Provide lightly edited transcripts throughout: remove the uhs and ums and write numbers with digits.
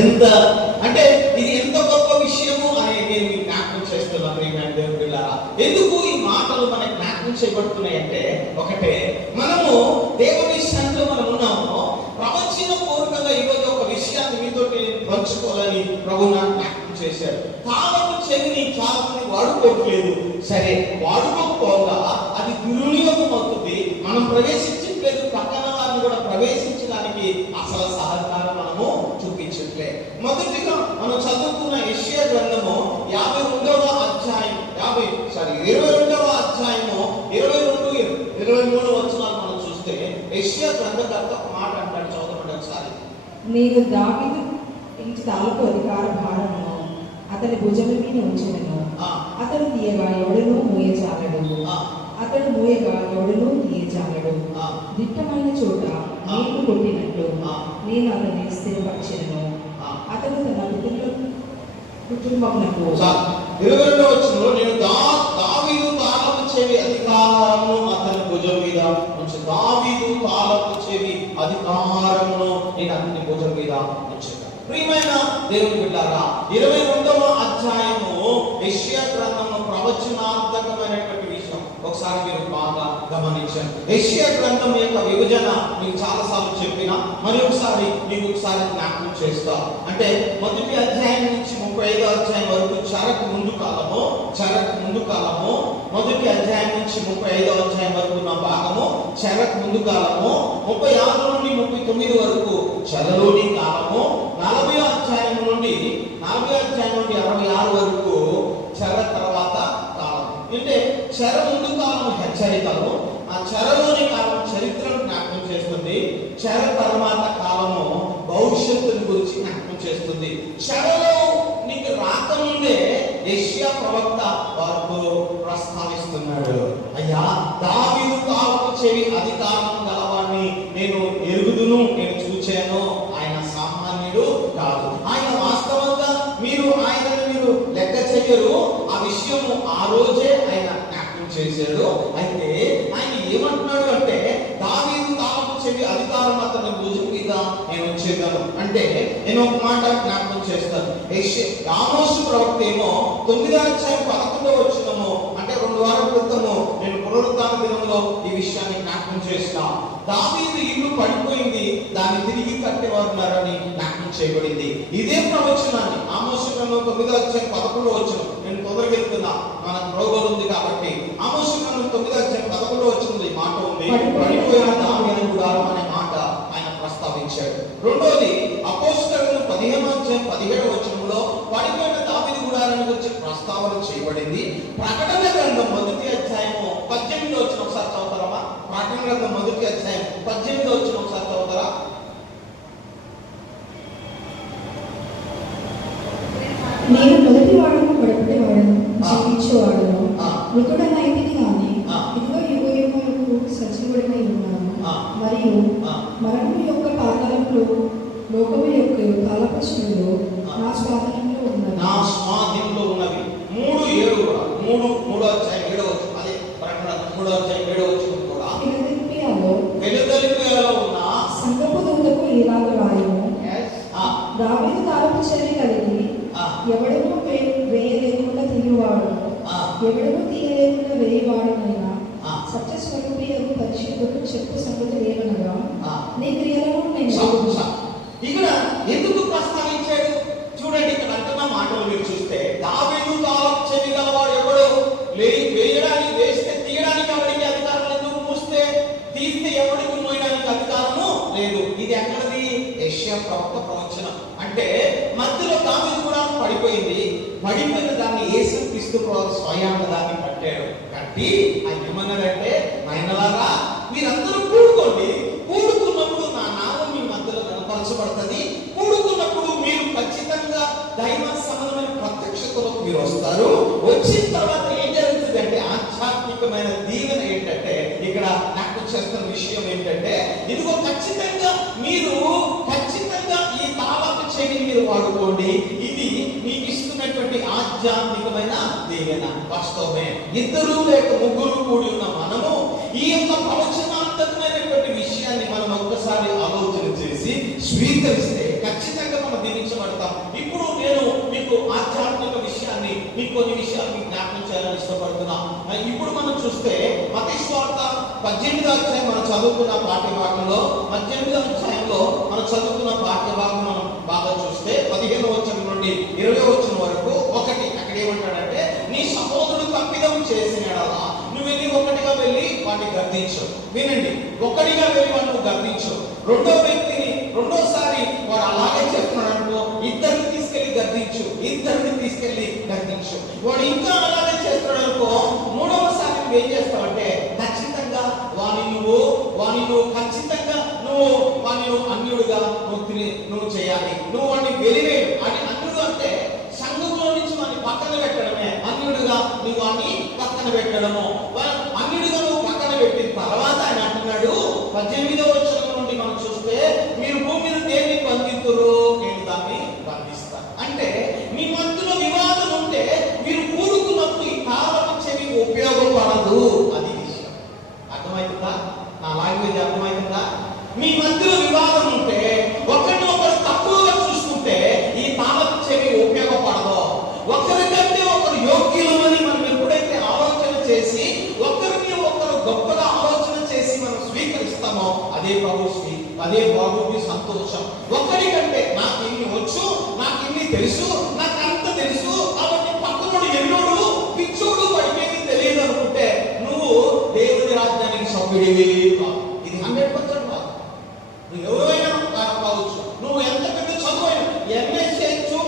ఎంత అంటే ఇది ఎంత గొప్ప విషయము అనేది నేను మీకు జ్ఞాపకం చేస్తున్నా ప్రియమైన దేవుని బిడ్డలారా. ఎందుకు ఈ మాటలు మనకి జ్ఞాపకం చేయబడుతున్నాయంటే, ఒకటే, మనము దేవుని సన్నిధిలో మనం ఉన్నాము. ప్రవచన పూర్వకంగా ఈరోజు ఒక విషయాన్ని మీతో పంచుకోవాలని ప్రభు నాకు జ్ఞాపకం చేశారు. తాళపు చెవిని చాలా మంది వాడుకోవట్లేదు. సరే, వాడుకోకపోగా అది దుర్వినియోగం అవుతుంది. మనం ప్రవేశించట్లేదు, పక్కన వారిని కూడా ప్రవేశించడానికి అసలు సహకారం మనము చూపించట్లే. మొదటిగా మనం చదువుతున్న యెషయా గ్రంథము 22వ అధ్యాయం 22వ అధ్యాయము 22, 23 వచనాలు మనం చూస్తే యెషయా గ్రంథకర్త ఒక మాట అంటాడు. చదవండి ఒకసారి. నేను దావీదు ఇంటి తాలూకు అధికార భారమును అతని భుజం మీద ఉంచెదను. అతడు తీయగా ఎవడునూ మోయజాలడు, అతడు మోయగా ఎవడునూ తీయజాలడు. దిట్టమైన చోట నీళ్లు కొట్టినట్లు నేను అతన్ని స్థిరపరచెదను. అతడు తన కుటుంబమునకు 22వ వచనంలో నేను దావీదు తాళపు చెవి అధికారమును అతని భుజం మీద ఉంచు. దావీదు తాళపు చెవి అధికారమును నేను అతని భుజం మీద ఉంచుతాను. ప్రియమైన దేవుని బిడ్డలారా, 22వ అధ్యాయము యెషయా గ్రంథము ప్రవచనాత్మకమైనటువంటి విషయం. ఒకసారి మీరు బాగా గమనించండి. యెషయా గ్రంథం యొక్క విభజన మీకు చాలా సార్లు చెప్పినా మరి ఒకసారి మీకు జ్ఞాపకం చేస్తా. అంటే మొదటి అధ్యాయం నుంచి 35వ అధ్యాయం వరకు చెరకు ముందు కాలము, మొదటి అధ్యాయం నుంచి 35వ అధ్యాయం వరకు ఉన్న భాగము చెరకు ముందు కాలము, 36 నుండి 39 వరకు చెరలోని కాలము, 40వ అధ్యాయం నుండి 66 వరకు చెర తర్వాత కాలం. అంటే చెర ముందు కాలం హెచ్చరికలు, ఆ చెరలోని కాలం చరిత్రను జ్ఞాపకం చేస్తుంది. చెర తర్వాత కాలము భవిష్యత్తుని గురించి జ్ఞాపకం చేస్తుంది. చెరలో నీకు రాకముందే యెషయా ప్రవక్త వారితో ప్రస్తావిస్తున్నాడు. అయ్యా, దావీదు తాళపు చెవి అధికారం గలవాన్ని నేను ఎరుగుదును, నేను చూచాను. ఆయన సామాన్యుడు కాదు. ఆయన వాస్తవంగా మీరు లెక్క చేయరు. ఆ విషయము ఆ రోజే ఆయన జ్ఞాపకం చేశాడు. అయితే ఆయన ఏమంటున్నాడు అంటే, దావీదు తాళపు చెవి అధికారం అతని భుజం మీద నేను ఉంచేదాను అంటే, నేను ఒక మాట జ్ఞాపకం చేస్తాను. ఆమోసు ప్రవక్త ఏమో 9వ అధ్యాయం 11వ వచనము అంటే 2 వారాల క్రితము నేను పునరుత్థాన దినంలో ఈ విషయాన్ని జ్ఞాపకం చేస్తా. దావీదు ఇల్లు పడిపోయింది, దాన్ని తిరిగి కట్టేవారు ఉన్నారని జ్ఞాపకం చేయబడింది. ఇదే ప్రవచనాన్ని ఆమోసు గ్రంథం 9వ అధ్యాయం 11వ వచనం, నేను తొందరగా వెళ్తున్నా, మనకు ప్రోగ్రాం ఉంది కాబట్టి. ఆమోసు గ్రంథం 9వ అధ్యాయం 11వ వచనంలో ఈ మాట ఉంది, పడిపోయిన దావీదు గుడారం అనే మాట ఆయన ప్రస్తావించాడు. రెండోది అపోస్తలుల 15వ అధ్యాయం 17వ వచనంలో పడిపోయిన దావీదు గుడారాన్ని గురించి ప్రస్తావన చేయబడింది. ప్రకటన గ్రంథం 1వ అధ్యాయము 18వ వచనం ఒకసారి చదువుతారా? ప్రకటన గ్రంథం 1వ అధ్యాయం 18వ వచనం ఒకసారి చదువుతారా? నేను మొదటి వాడను కడపటి వాడను జీవించేవాడను మృతుడనైతిని గాని ఇదిగో యుగయుగములకు సజీవుడనై ఉన్నాను. మరియు మరణము యొక్క పాతాళంలో లోకము యొక్క తాళపు చెవులు నా స్వాధీనంలో ఉన్నవి. 3:7 కూడా 3వ అధ్యాయం 7వ వచనం, అదే ప్రకటన 3వ అధ్యాయం 7వ వచనం కూడా ఫిలదెల్ఫియాలో ఉన్న సంఘపు దూతకు ఇలాగ రాయము, దావీదు తాళపు చెవి కలిగి ఎవడనూ వేయలేకుండా తీయవాడును, ఎవడనూ తీయలేకుండా వేయవాడునైనా సత్య స్వరూపి పరిశుద్ధుడు చెప్పు సంగతి ఏమనగా, నీ క్రియలను నేను ఇక్కడ ఎందుకు ప్రస్తావించాడు చూడండి. ఇక్కడ అంటున్న మాటలు మీరు చూస్తే, దావీదు తాళపు చెవి గలవాడు ఎవడు, వేయడానికి వేస్తే తీయడానికి ఎవరికి అధికారం లేదు, మూస్తే తీస్తే ఎవరికి మోయడానికి అధికారము లేదు. ఇది ఎక్కడది? యెషయా ప్రవక్త ప్రవచనం. అంటే మధ్యలో దావీదు కూడా పడిపోయిన దాన్ని యేసుక్రీస్తు స్వయాన్ని దాన్ని కట్టాడు. కట్టి ఆయన ఏమన్నాడంటే, నాయనలారా మీరందరూ కూడుకున్నప్పుడు నా నామం మీ మధ్యలో కనపరచబడుతుంది. కూడుకున్నప్పుడు మీరు ఖచ్చితంగా దైవ సంబంధమైన ప్రత్యక్షతలోకి మీరు వస్తారు. వచ్చిన తర్వాత ఏం జరుగుతుంది అంటే, ఆధ్యాత్మికమైన దీవెన ఏంటంటే, ఇక్కడ నాకు చేస్తున్న విషయం ఏంటంటే, ఇదిగో ఖచ్చితంగా ఈ తాళపు చెవిని మీరు వాడుకోండి. ఇది మీకు ఇస్తున్నటువంటి ఆధ్యాత్మికమైన దీవెన. వాస్తవమే, 2 లేక 3 కూడి ఉన్న మనము ఈ యొక్క ప్రవచనాత్మకమైనటువంటి విషయాన్ని మనం ఒక్కసారి ఆలోచన చేసి స్వీకరిస్తే ఖచ్చితంగా మనం దీవించబడతాం. ఇంకొన్ని విషయాలు మీకు జ్ఞాపకం చేయాలని ఇష్టపడుతున్నా. ఇప్పుడు మనం చూస్తే మత్తయి సువార్త 18వ అధ్యాయం మనం చదువుకున్న పాఠ్యభాగంలో 18వ అధ్యాయంలో మనం చదువుకున్న పాఠ్యభాగం మనం బాగా చూస్తే 15వ వచనం నుండి 20వ వచనం వరకు ఒకటి అక్కడ ఏమంటాడంటే, నీ సహోదరుడు తప్పిదం చేసిన యెడల నువ్వు వెళ్ళి ఒకటిగా వెళ్ళి వాడిని గద్దించు. వినండి, ఒకటిగా వెళ్ళి వాడిని గద్దించు. రెండో వ్యక్తిని రెండోసారి వాడు అలాగే చేస్తున్నాడు అనుకో, ఇద్దరిని తీసుకెళ్లి గద్దించు. వాడు ఇంకా అలాగే చేస్తున్నాడు అనుకో, మూడవసారి నువ్వు ఏం చేస్తావంటే ఖచ్చితంగా వాణి ఖచ్చితంగా నువ్వు అన్యుడుగా నువ్వు చేయాలి. నువ్వు వాడిని వెలివేయు. అని అన్యుడు అంటే సంఘంలో నుంచి వాడిని పక్కన పెట్టడమే అన్యుడుగా నువ్వు వాడిని పక్కన పెట్టడము. అన్యుడిగా నువ్వు పక్కన పెట్టిన తర్వాత ఆయన అంటున్నాడు 18వ వచనం నుండి మనం చూస్తే, మీరు భూమి మీద దేన్ని బంధితురు, నేను దాన్ని బంధిస్తాను. అంటే మీ మధ్యలో వివాదం ఉంటే మీరు కూడుకున్నప్పుడు ఈ కాలం చెవి ఉపయోగపడదు. అది విషయం. అర్థమవుతుందా? నా లాంగ్వేజ్ అర్థమవుతుందా? మీ మధ్యలో వివాదం ఉంటే ఒకరిని ఒకరు తక్కువగా చూసుకుంటే ఈ తాళం చెవి ఉపయోగపడదు. ఒకరికంటే ఒకరు యోగ్యులమని మనం ఎప్పుడైతే ఆలోచన చేసి ఒకరిని ఒకరు గొప్పగా ఆలోచన చేసి మనం స్వీకరిస్తామో అదే బాబుకి సంతోషం. ఒకరికంటే నాకు ఇన్ని వచ్చు, నాకు ఇన్ని తెలుసు, నాకు అంత తెలుసు, కాబట్టి పక్కనోడు ఎన్నోడు పిచ్చోడు వాడికి తెలియదు అనుకుంటే నువ్వు దేవుని రాజ్యానికి సభ్యుడివి కాదు. ఇది 100% కాదు. నువ్వు ఎవరైనా కావచ్చు, నువ్వు ఎంత పెద్ద చదువు అయినా ఎంఎస్ చేయొచ్చు,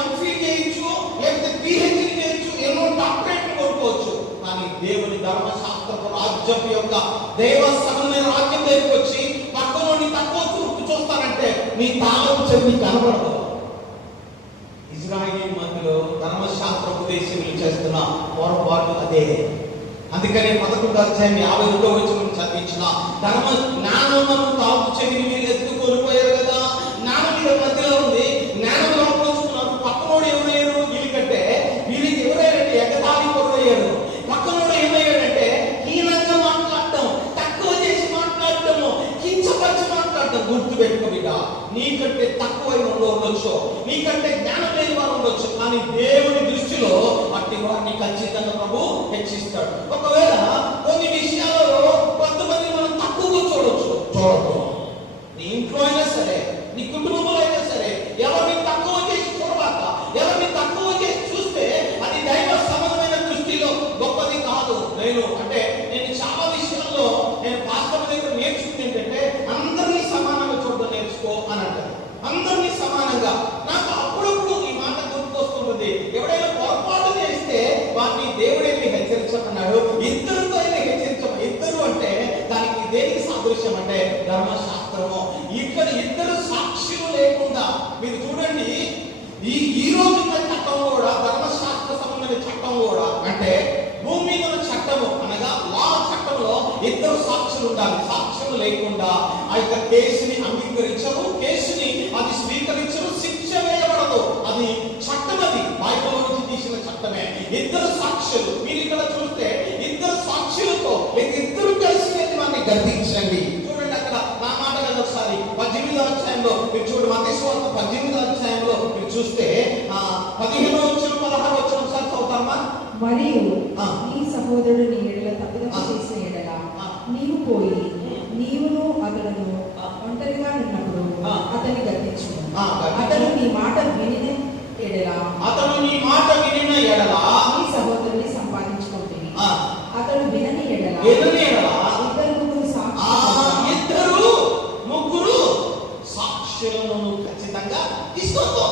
ఎంఫిల్ చేయొచ్చు, లేకపోతే పిహెచ్డి చేయొచ్చు, ఎన్నో డాక్టరేట్లు కొనుక్కోవచ్చు. కానీ దేవుని ధర్మశాస్త్రపు రాజ్యం యొక్క దైవ సమన్వయ రాజ్యం దగ్గరికి వచ్చి పక్కనోడిని తక్కువ చూస్తానంటే నీ తాళం చెవి కనబడదు. ఇజ్రాయేల్ మధ్యలో ధర్మశాస్త్ర ఉపదేశములు చేస్తున్న పొరపాటు అదే. అందుకని 11వ అధ్యాయం 52వ వచనం చదివించిన ధర్మ జ్ఞానమును తాపు చెవిని మీరు ఎత్తుకొనిపోయారు కదా. జ్ఞానం మీద మధ్యలో ఉంది, జ్ఞానం లోపొచ్చుకున్నారు. పక్కనోడు ఎవరయ్యారు వీళ్ళకంటే, వీళ్ళకి ఎవరైనా ఎగతాళి పొరయ్యారు. పక్కనోడు ఏమయ్యాడంటే హీనంగా మాట్లాడటం, తక్కువ చేసి మాట్లాడటము, కించపరిచి మాట్లాడటం. గుర్తు పెట్టుకో బిడ్డ, నీకంటే తక్కువై ఉండవచ్చు, నీకంటే జ్ఞానం లేని వారు ఉండొచ్చు, కానీ దేవుని దృష్టిలో అట్టి వారిని ఖచ్చితంగా ప్రభు హెచ్చిస్తాడు. ఒకవేళ కొన్ని విషయాలలో కొంతమంది మనం తక్కువగా చూడొద్దు. నీ ఇంట్లో అయినా సరే, నీ కుటుంబంలో అయినా సరే, ఎవరిని తక్కువ చేసి చూడబాక. ఎవరిని తక్కువ చేసి చూస్తే అది దైవ సంబంధమైన దృష్టిలో గొప్పది కాదు. నేను చాలా విషయాల్లో నేను పాస్టర్ దగ్గర నేర్చుకుంది ఏంటంటే అందరినీ సమానంగా చూడడం నేర్చుకో అని అంటారు. అందరినీ సమానంగా. నాకు అప్పుడప్పుడు ఈ మాట గుర్తుకొస్తుంటుంది. ఎవడైనా పొరపాటు చేస్తే వారిని దేవుడైతే హెచ్చరించమన్నాడు. ఇద్దరితో అయినా హెచ్చరించమ. ఇద్దరు అంటే దానికి దేనికి సాదృశ్యం అంటే ధర్మశాస్త్రము. ఇక్కడ ఇద్దరు సాక్షులు లేకుండా మీరు చూడండి, ఈ రోజున్న చట్టం కూడా ధర్మశాస్త్ర సంబంధమైన చట్టం కూడా అంటే భూమి మీద ఉన్న చట్టము అనగా లా చట్టంలో ఇద్దరు సాక్షులు ఉండాలి. సాక్ష్యం లేకుండా ఆ యొక్క కేసుని అంగీకరించరు, కేసుని అది స్వీకరించరు, శిక్ష వేయబడదు. అది చట్టం, అది బైబిల్ నుంచి తీసిన చట్టమే. ఇద్దరు సాక్షులు మీరు ఇక్కడ చూస్తే ఇద్దరు సాక్షులతో ఇద్దరు కలిసి వారిని గద్దించండి. చూడండి అక్కడ నా మాట కదా ఒకసారి 18వ అధ్యాయంలో మీరు చూడండి, మత్తయి సువార్త 18వ అధ్యాయంలో మీరు చూస్తే 15వ వచనం 16వ వచనం ఒకసారి చదువుతామా. మరియు నీ సహోదరుడు నీ ఎడల తప్పిదం చేసిన ఎడల నీవు పోయి నీవును అతడును ఒంటరిగా ఉన్నప్పుడు అతన్ని గద్దించు. అతను నీ మాట వినిన ఎడల నీ సహోదరుని సంపాదించుకుంటుంది. అతడు వినని ఎడల ఇద్దరు ముగ్గురు సాక్షులను ఖచ్చితంగా తీసుకో.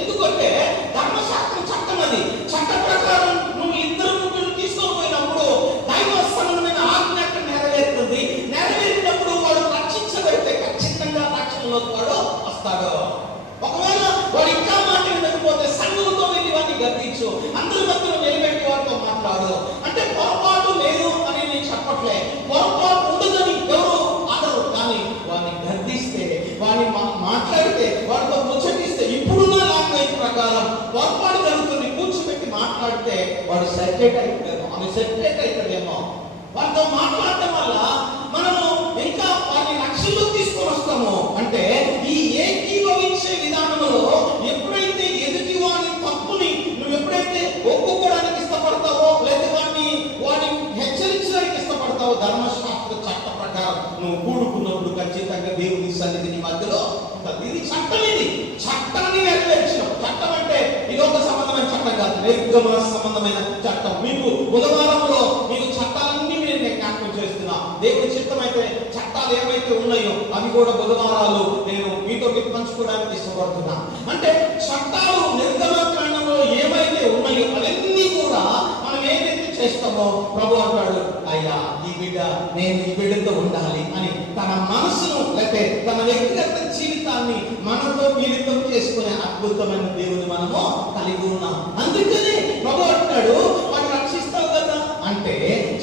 ఎందుకంటే ధర్మశాస్త్రం చట్టం, అది చట్ట ప్రకారం నువ్వు ఇద్దరు ముగ్గురు తీసుకొని పోయినప్పుడు దైవ సంబంధమైన ఆజ్ఞ నెరవేరుతుంది. నెరవేరినప్పుడు వాడు రక్షించబడితే ఖచ్చితంగా రక్షణలోకి వాడు వస్తాడు. ఒకవేళ వాడు ఇంకా మాట్లాడకపోతే సంఘంతో వెళ్ళి వాడిని గద్దించు, అందరి మధ్యలో నిలబెట్టి వాడితో మాట్లాడు. అంటే పొరపాటు లేదు అని నేను చెప్పట్లే, పొరపాటు ఉండదని ఎవరు అనరు. కానీ వాడిని గద్దిస్తే, వాడిని మాట్లాడితే, వాడితో ముచ్చటిస్తే, ఇప్పుడున్న లాంగ్వేజ్ ప్రకారం పొరపాటు జరుగుతుంది కూర్చోబెట్టి మాట్లాడితే వాడు సెటిల్ అయిపోతాడేమో, ఆమె సెటిల్ అవుతాడేమో. వాడితో మాట్లాడటం వల్ల మనము ఇంకా వారిని లక్ష్యంలో తీసుకొని వస్తాము. అంటే ఈ ఏకీభవించే విధానంలో ఎప్పుడైతే ఎదుటి వారి తప్పుని నువ్వు ఎప్పుడైతే ఒక్కొక్క చట్టం ఇది. చట్టాన్ని నెరవేర్చడం. చట్టం అంటే ఇదొక సంబంధమైన చట్టం కాదు, నిర్గమ సంబంధమైన చట్టం. మీకు బుధవారంలో మీకు చట్టాలన్నీ నేను జ్ఞాపకం చేస్తున్నా. దేవుని చిత్తమైతే చట్టాలు ఏమైతే ఉన్నాయో అవి కూడా బుధవారాలు నేను మీతో పంచుకోవడానికి ఇష్టపడుతున్నా. అంటే చట్టాలు నిర్గమకాండంలో ఏమైతే ఉన్నాయో అవన్నీ కూడా మనం ఏదైతే చేస్తామో ప్రభు అంటాడు, అయ్యా ఈ బిడ్డ, నేను ఈ బిడ్డతో ఉండాలి అని తన మనసును లేకపోతే తన వ్యక్తిగత జీవితాన్ని మనతో మిళితం చేసుకునే అద్భుతమైన దేవుని మనము కలిగి ఉన్నాం. అందుకనే ప్రభు అంటాడు, వాడిని రక్షిస్తావు కదా అంటే,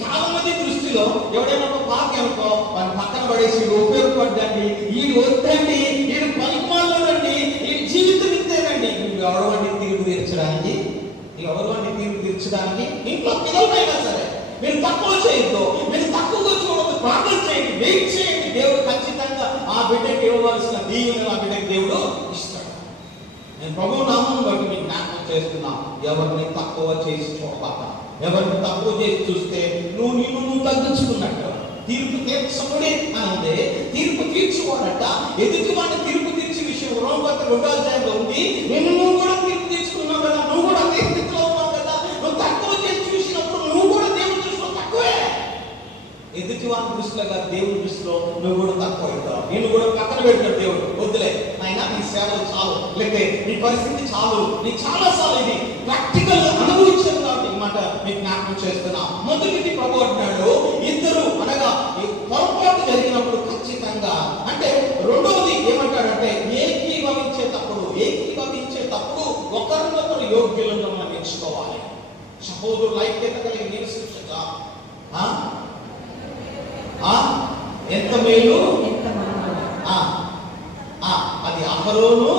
చాలా మంది దృష్టిలో ఎవడైనా ఒక పాపి అనుకో వాడిని పక్కన పడేసి ఉపయోగపడ్డండి, వీడు వద్దండి, వీడు పనిమాలండి, ఈ జీవితం ఇంతేనండి. ఎవరు వాడిని తీర్పు తీర్చడానికి, ఎవరు వాడిని తీర్పు తీర్చడానికి ఇంట్లో పిల్లలైనా సరే మీరు తక్కువ చేయొద్దు, మీరు తక్కువగా చూడవద్దు, ప్రార్థన చేయండి, వెయిట్ చేయండి. దేవుడు ఖచ్చితంగా ఆ బిడ్డకి ఇవ్వవలసిన దీవెనలు ఆ బిడ్డకి దేవుడు ఇస్తాడు. నేను ప్రభు నామం బట్టి మీకు జ్ఞాపకం చేస్తున్నా, ఎవరిని తక్కువ చేసి చూడబాక. ఎవరిని తక్కువ చేసి చూస్తే నువ్వు తగ్గించుకున్నట్టు. తీర్పు తీర్చబడి అంటే తీర్పు తీర్చుకోవాలట. ఎదుటి వాడిని తీర్పు తీర్చే విషయం రోమపత్రిక 2వ అధ్యాయంలో ఉంది. నువ్వు కూడా తీర్పు తీర్చుకున్నావు కదా, నువ్వు కూడా అదే స్థితిలో ఉన్నావు కదా. నువ్వు తక్కువ చేసి చూసినప్పుడు నువ్వు కూడా దేవుని దృష్టిలో తక్కువే. ఎదుటి వారి దృష్టిలో కాదు, దేవుని దృష్టిలో నువ్వు కూడా తక్కువ అవుతావు. నేను కూడా పక్కన పెడతాడు దేవుడు. వద్దులే అయినా నీ సేవలు చాలు, లేకపోతే నీ పరిస్థితి చాలు, నీ చాలా సార్లు ఇది ప్రాక్టికల్ అనుభవించాను కాబట్టి ఈ మాట మీకు జ్ఞాపకం చేస్తున్నా. మొదటిది ప్రభు అంటున్నాడు, ఇద్దరు అనగా పొరపాటు జరిగినప్పుడు ఖచ్చితంగా అంటే. రెండవది ఏమంటాడంటే ఏకీభవించేటప్పుడు ఒకరినొకరు యోగ్యులను మనం ఎంచుకోవాలి. సహోదరులు ఐక్యత కలిగి నివసించగా ఎంత మేలు, అది అహరోను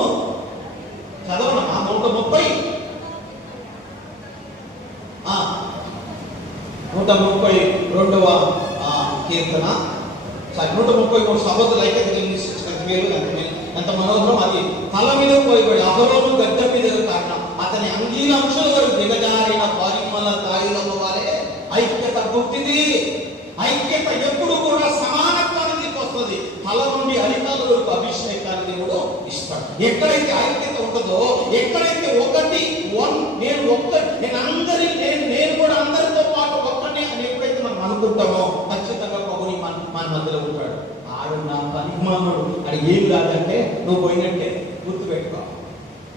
చదవనమా 130 132వ కీర్తన 133 సహోదరులు ఐక్యత కలిగి నివసించగా మేలు ఎంత మనోహరం. అది తల మీద పోయిబడి అహరోను గడ్డ మీద కారణం అతని అంగీల అంశాల వరకు దిగజారిన పరిమళ తాయిలమ్మ వారే ఐక్యత పుట్టింది. ఐక్యత ఎప్పుడు కూడా సమానత్వానికి వస్తుంది. తల నుండి అరికాల వరకు అభిషేకాన్ని దేవుడు ఇస్తాడు. ఎక్కడైతే ఐక్యత ఉంటుందో, ఎక్కడైతే ఒకటి నేను కూడా అందరితో పాటు ఒక్కటే అని ఎప్పుడైతే మనం అనుకుంటామో ఖచ్చితంగా ప్రభుని మన మధ్యలో ఉంటాడు. ఆడు నా పరిమాణుడు అది ఏమి రాదంటే నువ్వు పోయినట్టే గుర్తుపెట్టుకో.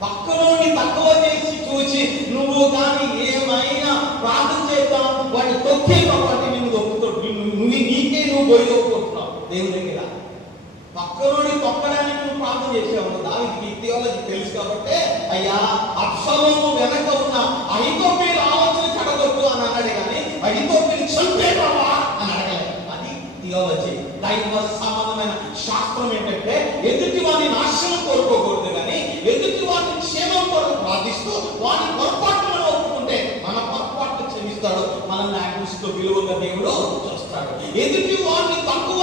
పక్కనోని తక్కువ చేసి చూసి నువ్వు కానీ ఏమైనా ప్రార్థన చేద్దాం వాడిని తొక్కే కాబట్టి నిన్ను తొక్కుతాడు. నీకే నువ్వు పోయి తొక్కుతున్నావు దేవుని దగ్గర. పక్కనోని తొక్కడానికి నువ్వు ప్రార్థన చేసావు. దానికి ఈ థియాలజీ తెలుసు కాబట్టి, అయ్యా అబ్షలోము వెనక ఉన్న అహితోఫెలు ఆలోచన చెడగొట్టు అని అన్నాడు కానీ అహితోఫెలు చంపేవా అని అడగలేదు. అది థియాలజీ. దైవ సంబంధమైన శాస్త్రం ఏంటంటే ఎదుటి వాడిని నాశనం కోరుకోకూడదు కానీ ఎదుటి వాడిని క్షేమం కొరకు ప్రార్థిస్తూ వాడి పొరపాటులను ఒప్పుకుంటే మన పొరపాట్లు క్షమిస్తాడు. మనల్ని ఆయన దృష్టిలో విలువగా దేవుడు చూస్తాడు. ఎదుటి వాడిని తక్కువ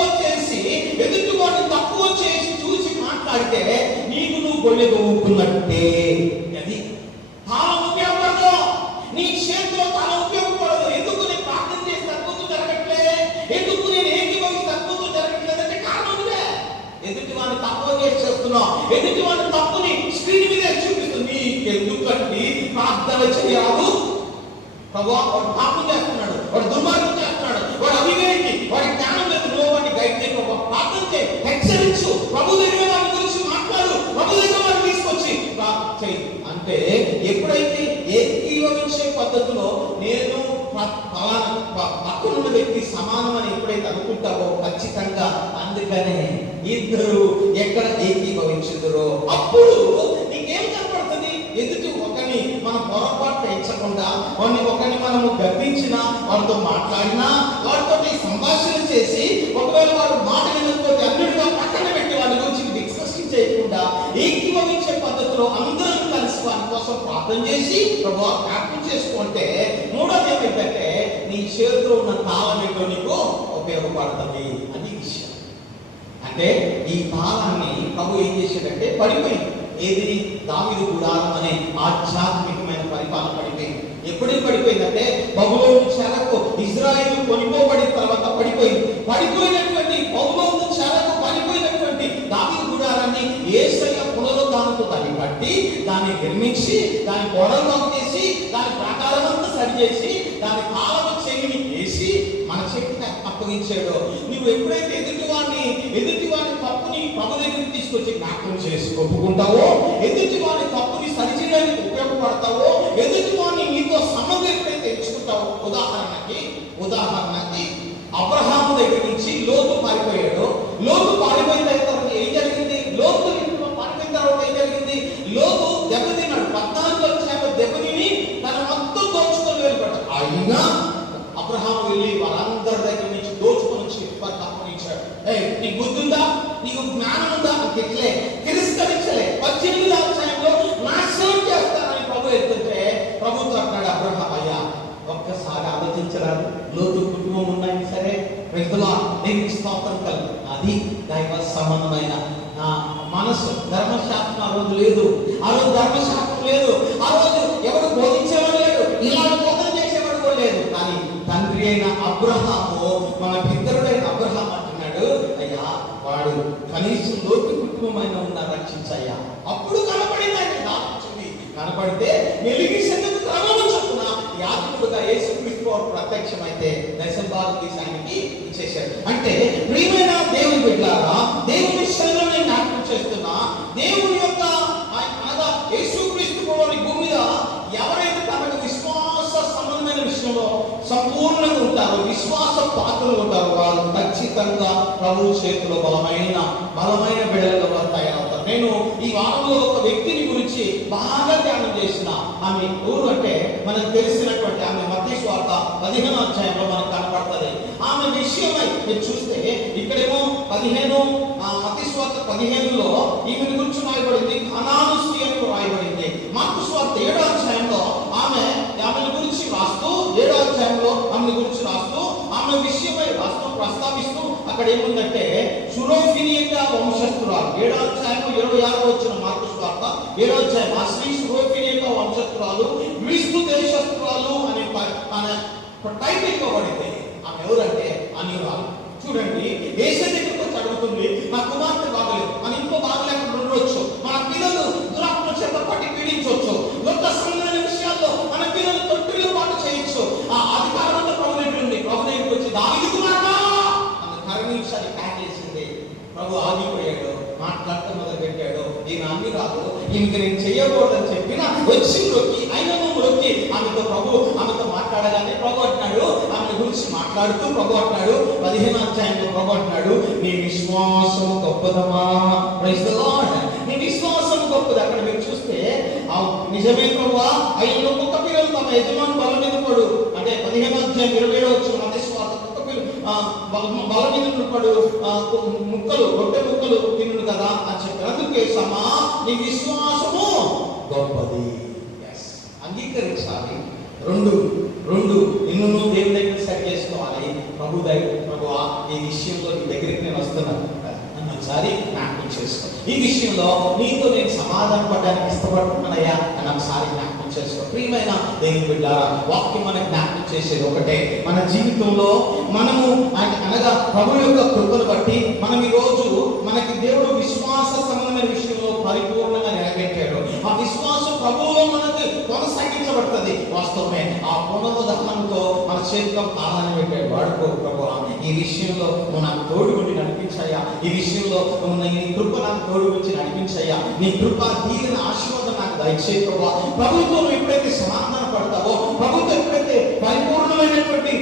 చేసి చూసి మాట్లాడితే నీకు నువ్వు గొల్లెగా ఊపుకున్నట్టే. అది తాళం ఉపయోగపడదు, నీ చేతిలో తాళం ఉపయోగపడదు. ఎందుకు నేను ప్రార్థన చేసి అద్భుతం జరగట్లే, ఎందుకు నేను ఏకీభవిస్తే అద్భుతం జరగట్లేదంటే కారణం ఇదే. ఎదుటి వాడిని తక్కువ చేస్తున్నావు, ఎదుటి వాడిని తప్పుని స్క్రీన్ మీద చూపిస్తుంది. ఎందుకంటే ప్రార్థన చేయాలి. ప్రభువా వాడు పాపం చేస్తున్నాడు, వాడు దుర్మార్గం చేస్తున్నాడు, వాడు అవివేకి, వాడి జ్ఞానం లేదు, నువ్వు వాడిని గైడ్ చేయి, ప్రార్థన చేయి, హెచ్చరించు, ప్రభు దగ్గర వాడి గురించి మాట్లాడు, ప్రభు దగ్గర వాడిని తీసుకొచ్చి చేయి. అంటే ఎప్పుడైతే ఏకీభవించే పద్ధతిలో నేను పక్కనున్న వ్యక్తి సమానం అని ఎప్పుడైతే అనుకుంటావో ఖచ్చితంగా అందుకనే ఇద్దరు ఎక్కడ ఏకీభవించుదురో అప్పుడు నీకేం కనపడుతుంది. ఎదుటి ఒకరిని మనం పొరపాటు ఎంచకుండా ఒకరిని మనము గర్వించినా, వారితో మాట్లాడినా, వారితో సంభాషణ చేసి ఒకవేళ వాడు మాట వినకపోతే అన్నిటిగా పక్కన పెట్టి వాడి గురించి డిస్కషన్ చేయకుండా ఏకీభవించే పద్ధతిలో అందరం కలిసి వారి కోసం ప్రార్థన చేసి ప్రభువా జ్ఞాపకం చేసుకుంటే మూడోది ఏమిటంటే నీ చేతిలో ఉన్న తాళం ఏంటో నీకు ఉపయోగపడుతుంది. అది విషయం. అంటే ఈ తాళాన్ని ప్రభు ఏం చేశాడంటే పడిపోయింది. ఏది దావీదు గుడారం అనే ఆధ్యాత్మికమైన పరిపాలన పడిపోయింది. ఎప్పుడేం పడిపోయిందంటే బబులోను చెరకు ఇజ్రాయేలు కొనిపోబడిన తర్వాత పడిపోయింది. పడిపోయినటువంటి బబులోను చెరకు పడిపోయినటువంటి దావీదు గుడారాన్ని యేసయ్య పునరుద్ధరించాడు. కట్టి దాన్ని నిర్మించి దాని గోడలు తొక్కేసి దాని ప్రాకారం అంతా సరిచేసి దాని తాళము చెవిని వేసి మన చేతికి అప్పగించాడు. నువ్వు ఎప్పుడైతే ఎదుటి వాడిని తప్పుని ప్రభు దగ్గరికి తీసుకొచ్చి జ్ఞాపకం చేసి ఒప్పుకుంటావో, ఎదుటి వాడిని తప్పుని సరిచేయడానికి ఉపయోగపడతావో, ఎదుటి వాడిని నీతో సంబంధం ఎప్పుడైతే ఎంచుకుంటావో, ఉదాహరణకి అబ్రహాము దగ్గర నుంచి లోతు పారిపోయాడు. లోతు పారిపోయిన తర్వాత ఏం జరిగింది? లోతు ఇంట్లో పారిపోయిన తర్వాత ఏం జరిగింది? లోతు దెబ్బతిన్నాడు. 14 వచ్చాక దెబ్బతిని తన మొత్తం దోచుకొని వెళ్ళిపడ్డాడు. అయినా అబ్రహాము వెళ్ళి వాళ్ళందరి దగ్గర నుంచి దోచుకొని వచ్చి వారికి అప్పగించాడు. నీకు బుద్ధి ఉందా? నీకు జ్ఞానం ఉందా? ఇట్లే తిరస్కరించలే. 18వ అధ్యాయంలో నాశనం చేస్తానని ప్రభు ఎత్తుంటే ప్రభుత్వం అంటాడు, అబ్రహాం అయ్యా ఒక్కసారి ఆలోచించరాదు. లోతు కుటుంబం ఉన్నాయి సరే, వ్యక్తుల దేవుని స్తోత్రం కలుగు. అది దైవ సంబంధమైన మనసు. ధర్మశాస్త్రం ఆ రోజు లేదు. ఆ రోజు ధర్మశాస్త్రం లేదు. ఆ రోజు ఎవరు బోధించేవాడు లేడు, ఇలా బోధన చేసేవాడు కూడా లేదు. కానీ తండ్రి అయిన అబ్రహాము, మన పితరుడైన అబ్రహాం అంటున్నాడు, అయ్యా వాడు కనీసం లోతు కుటుంబమైన ఉన్న రక్షించయ్యా. అప్పుడు కనపడింది ఆయన దాచింది. కనపడితే వెలిగించేందుకు క్రమము చొప్పున యాజకుడుగా యేసుక్రీస్తు ప్రత్యక్షమైతే దేశానికి ఇచ్చేశాడు. అంటే ప్రియమైన దేవుని బిడ్డలారా, దేవుని విషయంలో నేను జ్ఞాపకం చేస్తున్నా, దేవుని యొక్క అనగా యేసుక్రీస్తు భూమి మీద ఎవరైతే తనకు విశ్వాస సంబంధమైన విషయంలో సంపూర్ణంగా ఉంటారో, విశ్వాస పాత్రలు ఉంటారో, వాళ్ళు ఖచ్చితంగా ప్రభు చేతిలో బలమైన బిడ్డలుగా వారు తయారవుతారు. నేను ఈ వారంలో ఒక వ్యక్తిని గురించి బాగా ధ్యానం చేసిన. ఆమె ఊరు అంటే మనకు తెలిసినటువంటి ఆమె మత్తయి సువార్త 15వ అధ్యాయంలో మనకు కనపడుతుంది. ఆమె విషయమై మీరు చూస్తే ఇక్కడేమో 15 మత్తయి సువార్త 15లో ఈమె గురించి రాయబడింది, కనాను స్త్రీ అని రాయబడింది. మార్కు సువార్త 7వ అధ్యాయంలో ఆమె గురించి రాస్తూ, 7వ అధ్యాయంలో ఆమె గురించి రాస్తూ, ఆమె విషయమై రాస్తూ ప్రస్తావిస్తూ అక్కడ ఏముందంటే సురోఫినియా వంశస్థురాలు. 7వ అధ్యాయం 26వ వచ్చిన మార్కు సువార్త 7వ అధ్యాయం ఆ స్త్రీ సురోఫినియా వంశస్థురాలు, క్రీస్తు దేశస్థురాలు అనే టైటిల్ ఇవ్వబడింది. ఆమె ఎవరంటే అన్యురాలు. చూడండి, యేసు దగ్గరికి వచ్చి అడుగుతుంది, నా కుమార్తె బాగలేదు, మన ఇంట్లో బాగలేకుండా ఉండవచ్చు, మన పిల్లలు దురాత్మ చేత పట్టి పీడించవచ్చు, లోక సంబంధమైన విషయాల్లో మన పిల్లలు తొట్టిలో పాటు చేయొచ్చు. ఆ అధికారం అంతా ప్రభు దగ్గర ఉంది. ప్రభు దగ్గరికి వచ్చి దావీదు కుమారుడా అని కరుణించాలి ప్యాక్ చేసింది. ప్రభు ఆగిపోయాడు, మాట్లాడటం మొదలు పెట్టాడు. ఈమె అన్ని రాదు, ఈమెకి నేను చెయ్యకూడదని చెప్పిన వచ్చిందొక్కి అయినొక్కి ఆమెతో మాట్లాడగానే ప్రభు అంటున్నాడు, ఆమె గురించి మాట్లాడుతూ ప్రభు అంటున్నాడు 15వ అధ్యాయంలో ప్రభు అంటున్నాడు, నీ విశ్వాసం గొప్పదమా. Praise the lord. నీ విశ్వాసం గొప్పది. అక్కడ మీరు చూస్తే నిజమే ప్రభు, ఆయన ఒక్కొక్క పిల్లలు తమ యజమాని బల మీద పడు అంటే 15వ అధ్యాయం 27వ వచ్చిన మత్తయి సువార్త బల మీద పడు రొట్టె ముక్కలు తిను కదా అని చెప్పారు. అందుకే సమా నీ విశ్వాసము గొప్పది. అంగీకరించాలి. రెండు నిన్ను దేవుని దగ్గర సెట్ చేసుకోవాలి. ప్రభు ఈ విషయంలో నీ దగ్గరికి నేను వస్తున్నాను, నన్ను ఒకసారి జ్ఞాపకం చేసుకో. ఈ విషయంలో నీతో నేను సమాధాన పడడానికి ఇష్టపడుతున్నానయ్యా అని ఒకసారి జ్ఞాపకం చేసుకో. ప్రియమైన దేవుని బిడ్డలారా, వాక్యం మనకు జ్ఞాపకం చేసేది ఒకటే, మన జీవితంలో మనము అనగా ప్రభు యొక్క కృపను బట్టి మనం ఈ రోజు మనకి దేవుడు విశ్వాస సంబంధమైన విషయంలో పరిపూర్ణంగా నిలబెట్టాడు. ఆ విశ్వాసం ప్రభువులో మనకి కొనసాగించబడుతుంది. వాస్తవమే. ఆ పునరుద్ధరణంతో మన చేతిలో కాలాన్ని పెట్టాడు. వాడుకో ప్రభు, ఈ విషయంలో నువ్వు నాకు తోడుగుండి నడిపించాయా, ఈ విషయంలో నువ్వు నీ కృప నాకు తోడుగుంచి నడిపించాయా, నీ కృప దీవెన ఆశీర్వాదం నాకు దయచేయి ప్రభు. ప్రభుత్వం నువ్వు ఎప్పుడైతే సమాధాన పడతావో, ప్రభుత్వం ఎప్పుడైతే పరిపూర్ణమైనటువంటి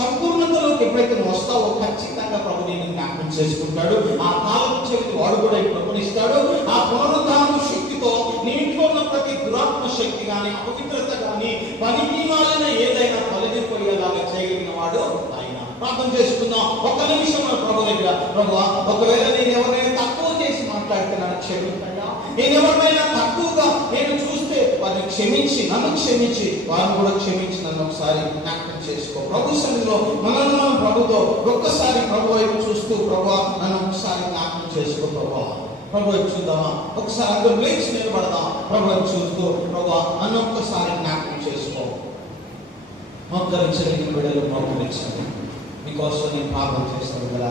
సంపూర్ణతలోకి ఎప్పుడైతే నువ్వు వస్తావో, ఖచ్చితంగా ప్రభు నేను జ్ఞాపకం చేసుకుంటాడు. ఆ కాలం చెవిని వాడు కూడా కృపణిస్తాడు. ఆ పునరుద్ధరణ శక్తితో నీ ఇంట్లో ఉన్న ప్రతి దురాత్మ శక్తి కానీ, అపవిత్రత కానీ, పనిమాలిన ఏదైనా తొలగిపోయేలాగా చేయగలిగిన వాడు ఆయన. ప్రార్థన చేసుకుందాం ఒక్క నిమిషం ప్రభు దగ్గర. ప్రభు, ఒకవేళ నేను ఎవరైనా తక్కువ చేసి మాట్లాడుతున్నాను క్షమించండి. నేను ఎవరినైనా తక్కువగా నేను చూస్తే వారిని క్షమించి, నన్ను క్షమించి వారిని కూడా క్షమించి నన్ను ఒకసారి జ్ఞాపకం చేసుకో. ప్రభు సన్నిధిలో మనల్ని మనం ప్రభుతో ఒక్కసారి ప్రభు వైపు చూస్తూ, ప్రభు నన్ను ఒకసారి జ్ఞాపకం చేసుకో ప్రభు వైపు చూద్దామా. ఒకసారి అందరూ లేచి నిలబడదాం. ప్రభు వైపు చూస్తూ, ప్రభు నన్ను ఒక్కసారి జ్ఞాపకం చేసుకో. మోకరించలేని బిడ్డలు మోకరించండి. మీకోసం నేను ప్రార్థన చేస్తాను కదా.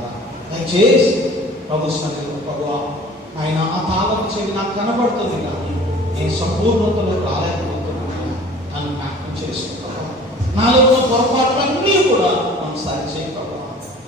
దయచేసి ప్రభు సన్నిధిలో ప్రభు ఆయన ఆ తాళం చెవి నాకు కనబడుతుంది కానీ నేను సంపూర్ణతలో రాలేకపోతున్నాను. నన్ను జ్ఞాపకం చేసుకుంటావా? నాలో ఉన్న పొరపాటులన్నీ కూడా నన్ను సరిచేయగలవా?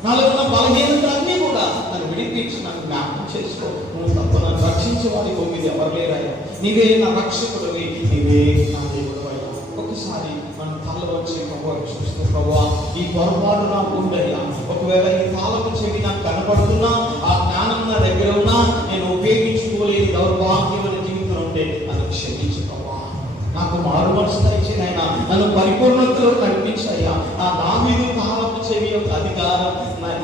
నాలో ఉన్న బలహీనతలన్నీ కూడా నన్ను విడిపించి నన్ను జ్ఞాపకం చేసుకో. నువ్వు తప్ప నన్ను రక్షించే వాడి మీద ఎవరు లేరయ్యా. నీవే నా రక్షకుడివి, నీవే నా దేవుడు అయ్యా. ఒకసారి మన తల వచ్చి ప్రభావం చూస్తూ, ప్రభావ ఈ పొరపాటు నాకు ఉండయ్యా. ఒకవేళ ఈ తాళపు చెవి నాకు కనపడుతున్నా, ఆ జ్ఞానం నా దగ్గర ఉన్నా, నేను ఉపయోగించుకోలేని దౌర్భాగ్యమైన జీవితం ఉంటే నన్ను క్షమించు ప్రభావ. నాకు మారు మనసు దయచేయి నాయనా. నన్ను పరిపూర్ణతలో నడిపించయ్యా. ఆ దావీదు తాళపు చెవి యొక్క అధికారం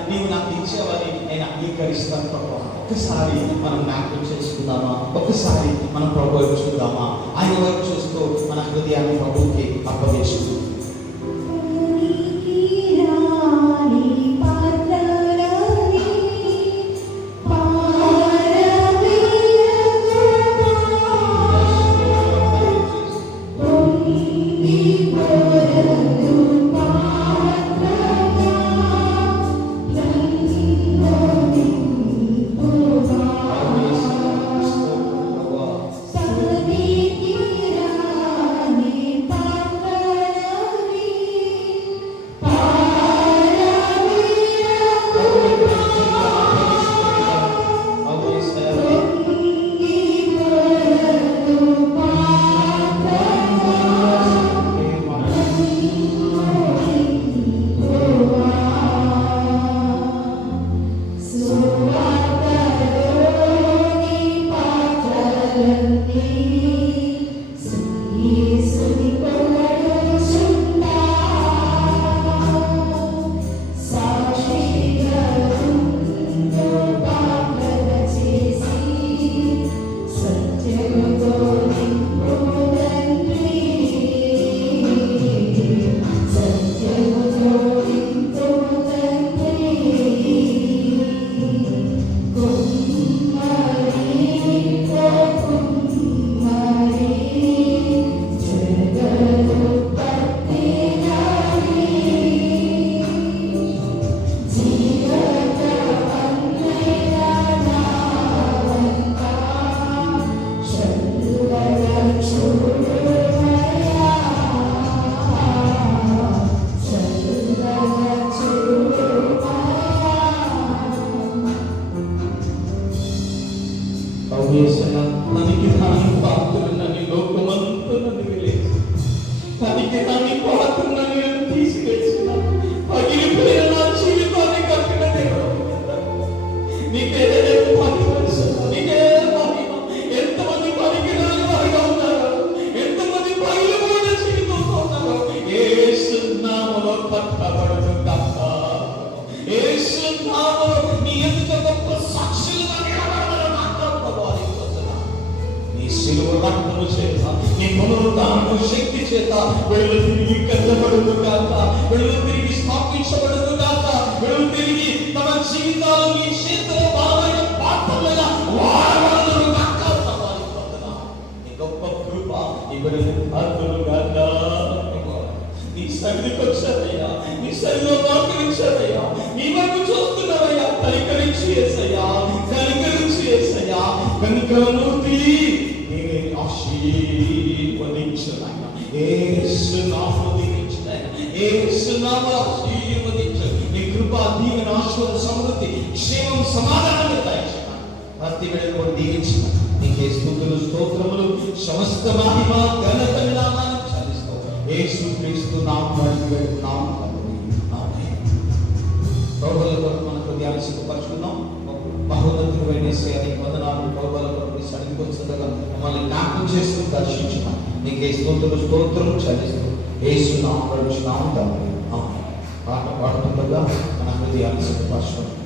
నీవు నాకు ఇచ్చావని నేను అంగీకరిస్తాను ప్రభావ. ఒక్కసారి మనం జ్ఞాపకం చేసుకుందామా? ఒక్కసారి మనం ప్రభు వైపు చూద్దామా? ఆయన వైపు చూస్తూ మన హృదయాన్ని ప్రభువుకి అప్పగించుకుందాం. శక్తి చేత వెళ్ళు తిరిగి కట్టబడును గాక, వెళ్ళు తిరిగి స్థాపించబడును గాక, వెళ్ళు తిరిగి తమ జీవితాలు నీ చేతిలో బలమైన పాత్రలుగా వాడబడును గాక. నీ గొప్ప కృప ఇవ్వడని పాత్రలు గాక. నీ సన్నిధికి వచ్చారయ్యా, నీ సన్నిధిలో మోకరించారయ్యా, నీ వైపు చూస్తున్నారయ్యా. కనికరించి యేసయ్యా, కనికరించి యేసయ్యా, కనికరమూర్తి నీవే ఆశీర్వదించునాయన. యేసు నామములో దీవించునాయన, యేసు నామములో ఆశీర్వదించు. నీ కృప, దీవెన, ఆశీర్వాద, సమృద్ధి, క్షేమం, సమాధానం దయచేయమని ప్రతి వేళలో దీవించిన నీకే స్తుతులు, స్తోత్రములు, సమస్త మహిమ, ఘనత, నామాన్ని చెల్లిస్తాం. యేసు క్రీస్తు నామములో ఆమేన్. ప్రభువుల కొరకు మన హృదయాన్ని సిద్ధపరచుకుందాం. మహోన్నతుడైన యేసయ్య వందనాలు. ప్రభువుల కొరకు సన్నిధికి వచ్చేందుకు మమ్మల్ని జ్ఞాపకం చేస్తూ దర్శించమని నీకే స్తోత్రము, స్తోత్రము చెల్లిస్తూ యేసు నామములో తండ్రి ఆమేన్. పాట పాడుతుండగా మన హృదయాన్ని సిద్ధపరచుకుందాం.